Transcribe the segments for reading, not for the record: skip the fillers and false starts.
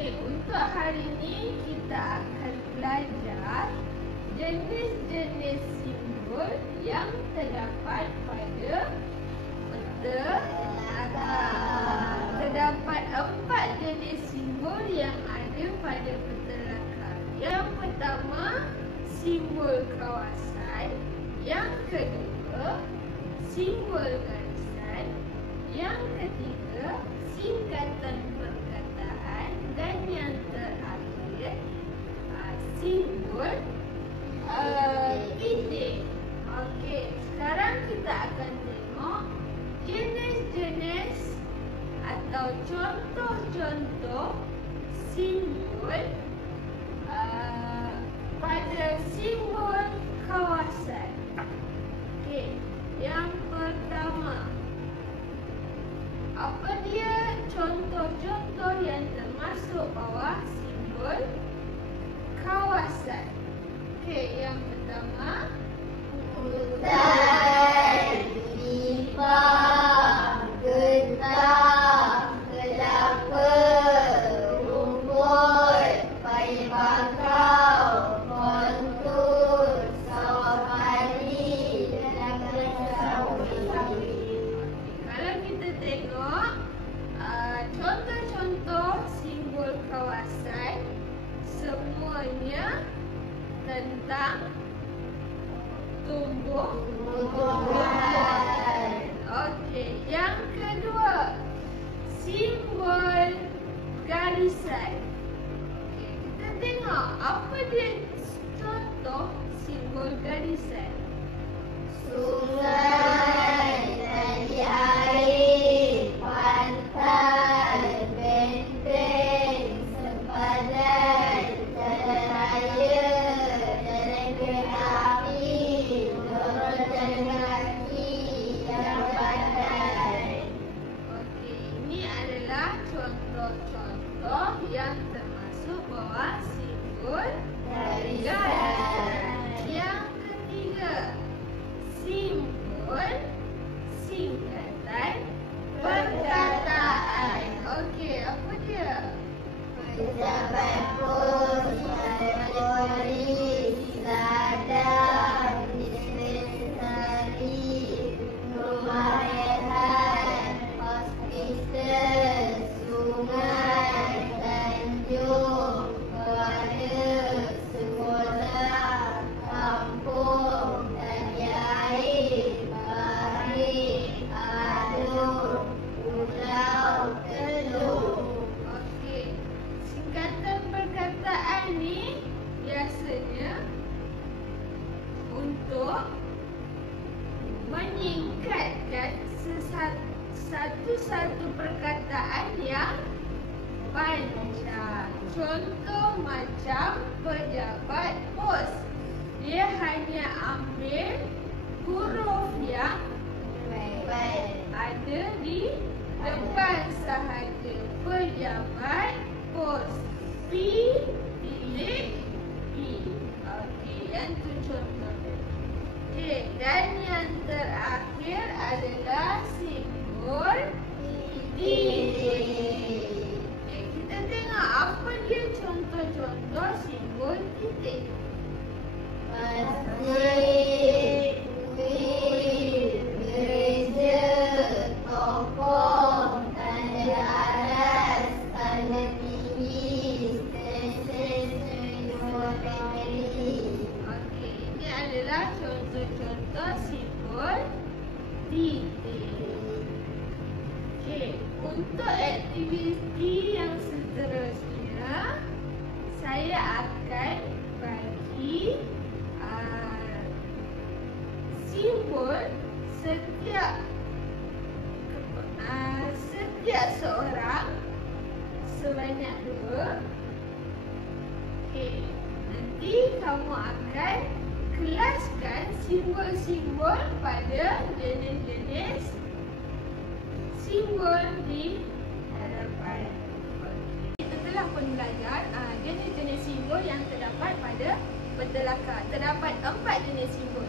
Okey, untuk hari ini kita akan belajar jenis-jenis simbol yang terdapat pada peta telaka. Terdapat 4 jenis simbol yang ada pada peta telaka. Yang pertama, simbol kawasan. Yang kedua, simbol garisan. Yang ketiga, singkatan perkataan. Dan yang terakhir, simbol titik. Okey, sekarang kita akan tengok jenis-jenis atau contoh-contoh simbol pada simbol kawasan. Okey, yang pertama, apa dia contoh-contoh yang termasuk bawah simbol kawasan? Okey, yang pertama, hutan, limbah, getah, kelapa, rumput, paya bakau, kontur, sawah padi, dan sawit. kalau kita tengok contoh-contoh simbol kawasan, semuanya tentang tumbuh-tumbuhan. Okey, yang kedua, simbol garisan. Okey, kita tengok apa dia contoh simbol garisan. Sungai, tali air, pantai, benteng, sempadan, jalan raya, jalan kereta api, lorong jalan kaki, jambatan. Okey, ini adalah contoh-contoh yang termasuk bawah simbol garisan. Yang ketiga, simbol singkatan perkataan. Okey, apa dia? Pejabat pos, polis, ladang, dispensari, rumah rehat, hospital, sungai, tanjung, keluarga, sekolah, kampung, tali air, barik, aduk, pulau, telur. Okey, singkatan perkataan ni biasanya untuk meningkatkan satu-satu perkataan yang panjang. Contoh macam pejabat pos, dia hanya ambil huruf yang ada di depan sahaja. Pejabat pos, P titik P. Okey, yang tu contoh. Okey, dan yang terakhir adalah simbol titik. Okey, kita tengok apa dia contoh-contoh simbol titik. Masjid, kuil, gereja, toko, tanda aras, tanda tinggi, stesen primary. Okey, ini adalah contoh-contoh simbol titik. Okey, untuk aktiviti yang seterusnya, saya akan bagi simbol setiap seorang sebanyak 2. Okey, nanti kamu akan kelaskan simbol-simbol pada jenis-jenis simbol di hadapan. Kita telah pun belajar jenis-jenis simbol yang terdapat pada peta telaka. Terdapat 4 jenis simbol.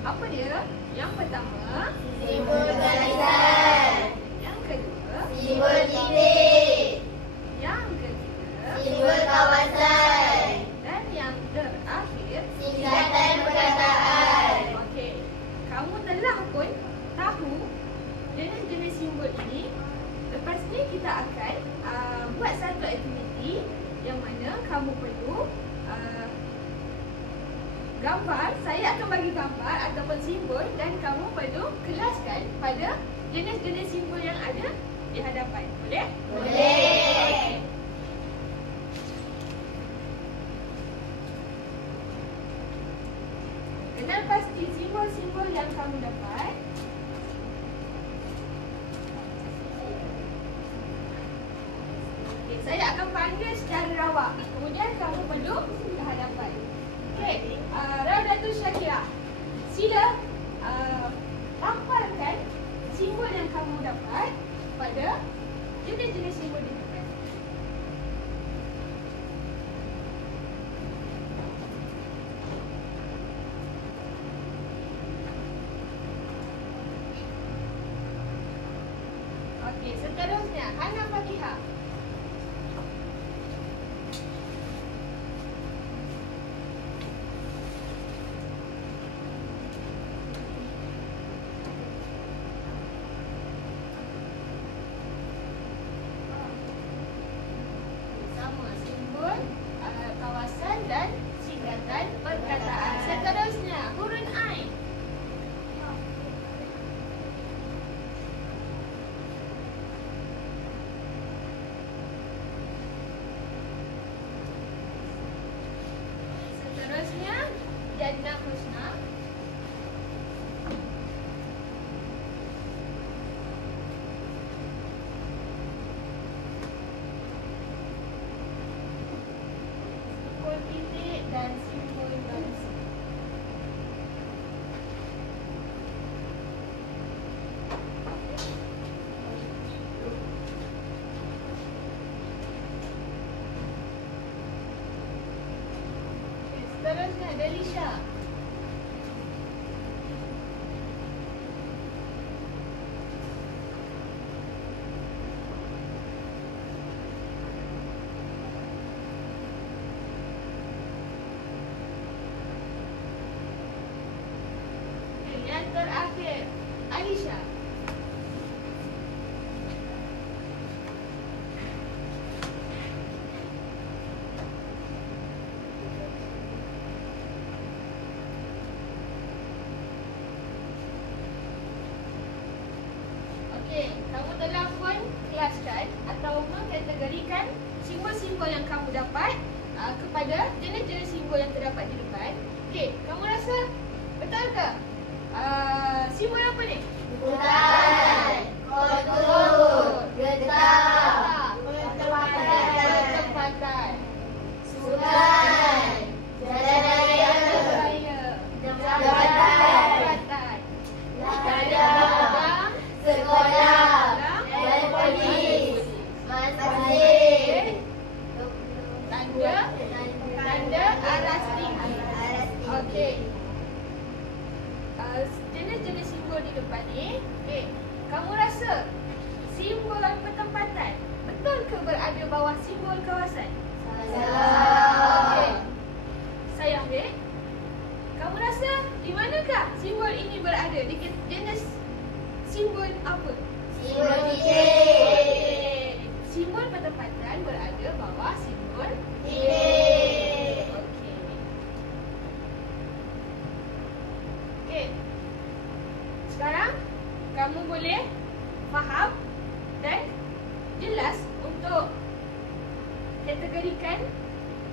Apa dia? Yang pertama, Simbol garisan. yang kedua, Simbol titik. yang kita akan buat satu aktiviti yang mana kamu perlu gambar. Saya akan bagi gambar ataupun simbol dan kamu perlu kelaskan pada jenis-jenis simbol yang ada di hadapan. Boleh? Boleh. Kenal pasti simbol-simbol yang kamu dapat. Okay, saya akan panggil secara rawak. Kemudian kamu perlu ke hadapan. Okey, Datuk Syakira, sila tampalkan simbol yang kamu dapat pada jenis-jenis simbol di depan. Okey, seterusnya Hana Fakihah. Sama simbol kawasan dan singkatan perkataan. Seterusnya hurun Ain. Seterusnya Jannah Husna. Simbol titik dan simbol garis. Seterusnya Delisha. Yang terakhir Alisha. Okey, kamu telah pun kelaskan atau mengkategorikan simbol-simbol yang kamu dapat kepada jenis-jenis simbol yang terdapat di depan. Okey, kamu rasa betul ke? Simbol apa ni? Bulan, kotor, getah, Bertempatan. sungai, jalan raya, Raya. jabatan, ladang, sekolah, dan polis, masjid, Tanda aras tinggi. Okey. Jenis-jenis simbol di depan ni. Okey. Kamu rasa simbol pertempatan betul ke berada bawah simbol kawasan? Okey. Saya ambil. Kamu rasa di manakah simbol ini berada? Di jenis simbol apa? simbol titik, Okey. Simbol pertempatan berada bawah simbol titik. Okey. Okey. Sekarang kamu boleh faham dan jelas untuk kategorikan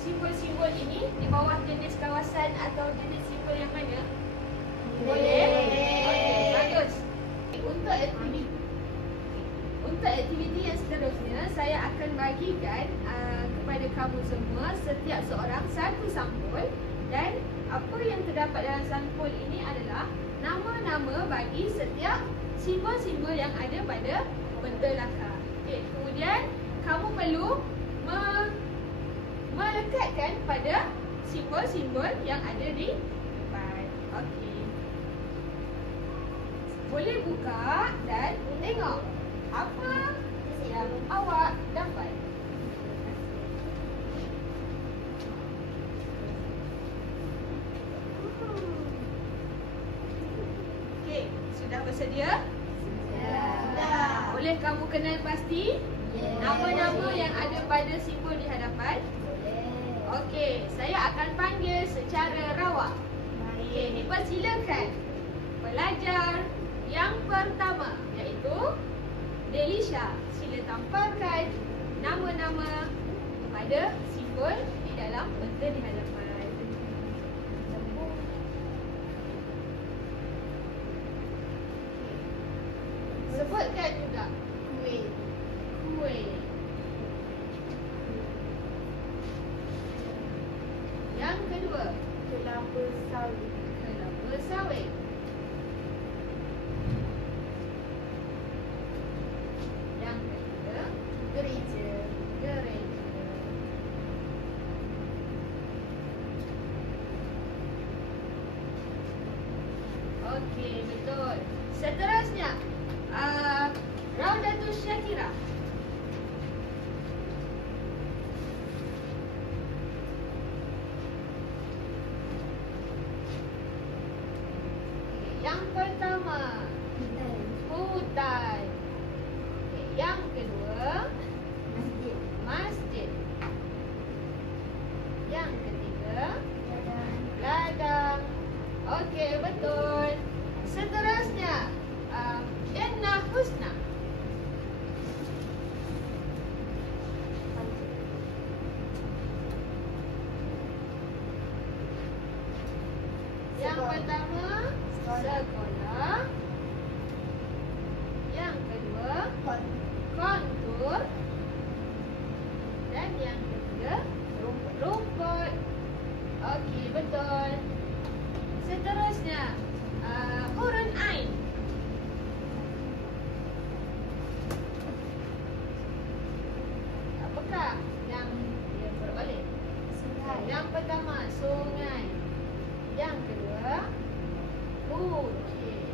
simbol-simbol ini di bawah jenis kawasan atau jenis simbol yang mana? Boleh? Okey, bagus. Untuk aktiviti yang seterusnya, saya akan bagikan kepada kamu semua setiap seorang satu sampul, dan apa yang terdapat dalam sampul ini adalah nama-nama bagi setiap simbol-simbol yang ada pada benda laka. Okey, kemudian kamu perlu melekatkan pada simbol-simbol yang ada di depan. Okey. Boleh buka dan tengok apa yang awak dapat. Okey, sudah bersedia? Sudah. Boleh kamu kenal pasti? Nama-nama yang ada pada simbol di hadapan. Okey, saya akan panggil secara rawak. Okey, dipersilakan pelajar yang pertama iaitu Delisha. Sila tampalkan nama-nama pada simbol di dalam peta di hadapan. Sebutkan juga kuih. Kuih. Yang kedua, Kelapa sawit. kelapa sawit. Yang ketiga, Gereja. gereja. Okey, betul. Seterusnya, Raudatul Syakirah. Yang pertama, hutan. Okey, yang kedua, Masjid. masjid. Yang ketiga, Ladang. ladang. Okey, betul. Seterusnya, Jannah Husna. Yang Sekolah. pertama, Sekolah. sekolah. Yang kedua, Kon. kontur. Dan yang ketiga, rumput. Okey, betul. Seterusnya, hurun ain. Apakah yang dia berbalik? Sungai. Yang pertama, sungai. Yang kedua, bukit.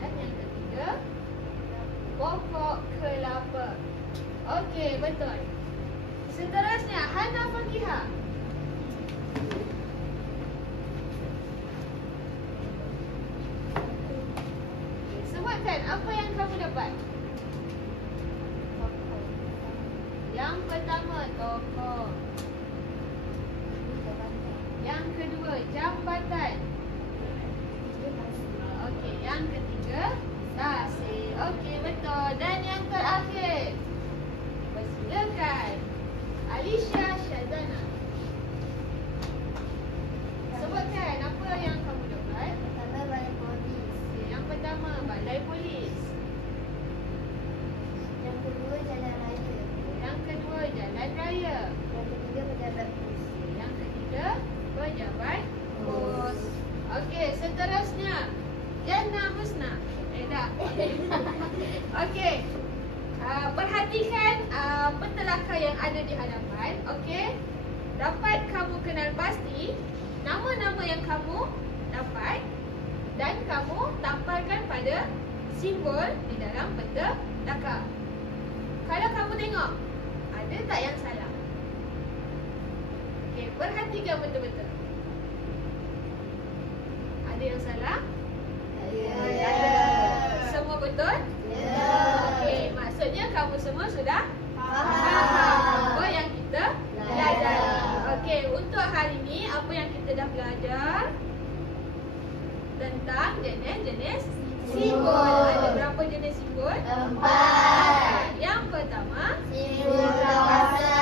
Dan yang ketiga, pokok kelapa. Okey, betul. Seterusnya, Hana Fakihah. Sebutkan apa yang kamu dapat. Yang pertama, toko. Yang kedua, jambatan. Okey, yang ketiga, tasik. Okey, betul. Dan yang terakhir, persilakan Alisha Shazana. Sebutkan apa yang kamu dapat. Pertama, balai polis. Okey, yang pertama, balai polis. Yang kedua, jalan raya. Yang kedua, jalan raya. Yang ketiga, pejabat pos. Yang ketiga, pejabat pos. Okey, seterusnya, Jannah Husna. Dah. Okey. Perhatikan pentelaka yang ada di hadapan. Okey. Dapat kamu kenal pasti nama-nama yang kamu dapat dan kamu tampalkan pada simbol di dalam peta laka. Kalau kamu tengok, ada tak yang salah? Okey, perhatikan betul-betul. Ada yang salah? Ya. Semua betul? Ya. Okey, maksudnya kamu semua sudah Faham. apa yang kita belajar. Okey, untuk hari ini apa yang kita dah belajar tentang jenis-jenis simbol. Ada berapa jenis simbol? 4. Yang pertama, Simbol kawasan.